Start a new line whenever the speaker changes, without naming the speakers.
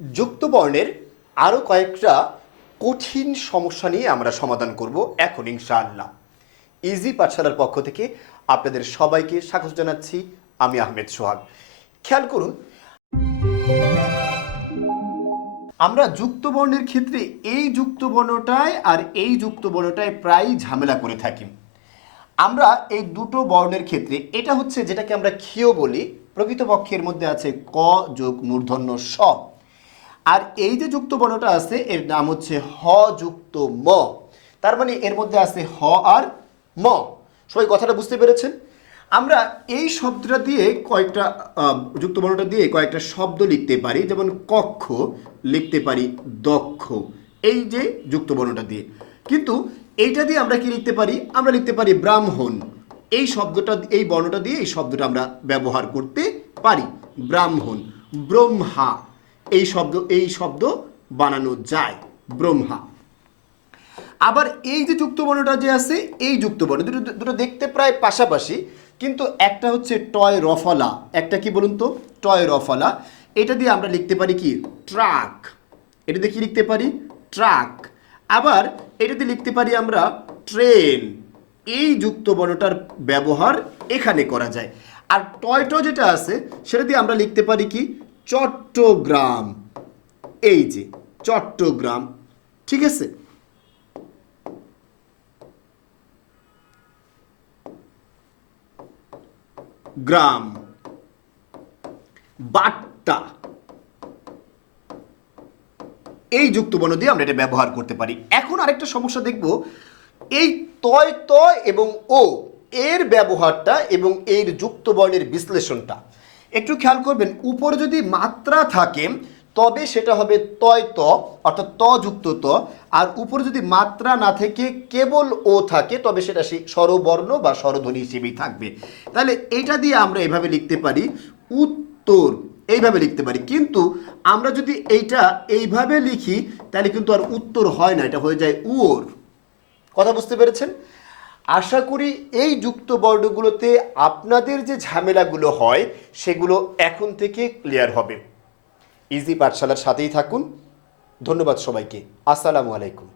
যুক্ত বর্ণের আরও কয়েকটা কঠিন সমস্যা নিয়ে আমরা সমাধান করব এখন, ইনশাআল্লাহ। ইজি পাঠশালার পক্ষ থেকে আপনাদের সবাইকে স্বাগত জানাচ্ছি, আমি আহমেদ সোহাগ। খেয়াল করুন, আমরা যুক্ত বর্ণের ক্ষেত্রে এই যুক্ত বর্ণটায় আর এই যুক্ত বর্ণটায় প্রায়ই ঝামেলা করে থাকি। আমরা এই দুটো বর্ণের ক্ষেত্রে, এটা হচ্ছে যেটাকে আমরা ক্ষীয় বলি, প্রকৃতপক্ষের মধ্যে আছে ক যোগ মূর্ধন্য স। আর এই যে যুক্ত বর্ণটা আছে, এর নাম হচ্ছে হ যুক্ত ম। তার মানে এর মধ্যে আছে হ আর ম। সবাই কথাটা বুঝতে পেরেছেন? আমরা এই শব্দটা দিয়ে কয়েকটা যুক্ত বর্ণটা দিয়ে কয়েকটা শব্দ লিখতে পারি, যেমন কক্ষ লিখতে পারি দক্ষ, এই যে যুক্ত বর্ণটা দিয়ে। কিন্তু এইটা দিয়ে আমরা কি লিখতে পারি? আমরা লিখতে পারি ব্রাহ্মণ। এই শব্দটা, এই বর্ণটা দিয়ে এই শব্দটা আমরা ব্যবহার করতে পারি। ব্রাহ্মণ, ব্রহ্মা। এই শব্দ এই শব্দ বানানো যায়, ব্রহ্মা। আবার এই যে যুক্ত বর্ণটা যে আছে, এই যুক্ত বর্ণ দুটো দুটো দেখতে প্রায় পাশাপাশি, কিন্তু একটা হচ্ছে টয় রফলা। একটা কি বলুন তো? টয় রফলা। এটা দিয়ে আমরা লিখতে পারি কি? ট্রাক। এটা দিয়ে কি লিখতে পারি? ট্রাক। আবার এটা দিয়ে লিখতে পারি আমরা ট্রেন। এই যুক্ত বর্ণটার ব্যবহার এখানে করা যায়। আর টয় টয়টো যেটা আছে, সেটা দিয়ে আমরা লিখতে পারি কি? চট্টগ্রাম। এই যে, চট্টগ্রাম, ঠিক আছে? গ্রাম, বাট্টা। এই যুক্ত যুক্তবর্ণ দিয়ে আমরা এটা ব্যবহার করতে পারি। এখন আরেকটা সমস্যা দেখব। এই তয় তয় এবং ও, এর ব্যবহারটা এবং এর যুক্তবর্ণের বিশ্লেষণটা। একটু খেয়াল করবেন, উপরে যদি মাত্রা থাকে, তবে সেটা হবে তয় ত, অর্থাৎ ত যুক্ত ত, আর উপরে যদি মাত্রা না থেকে কেবল ও থাকে, তবে সেটা সেই স্বরবর্ণ বা স্বরধ্বনি হিসেবেই থাকবে। তাহলে এটা দিয়ে আমরা এভাবে লিখতে পারি, উত্তর, এইভাবে লিখতে পারি। কিন্তু আমরা যদি এইটা এইভাবে লিখি, তাহলে কিন্তু আর উত্তর হয় না, এটা হয়ে যায় উয়োর কথা বুঝতে পেরেছেন? আশা করি এই যুক্ত বর্ণগুলোতে আপনাদের যে ঝামেলাগুলো হয়, সেগুলো এখন থেকে ক্লিয়ার হবে। ইজি পাঠশালার সাথেই থাকুন। ধন্যবাদ সবাইকে। আসসালামু আলাইকুম।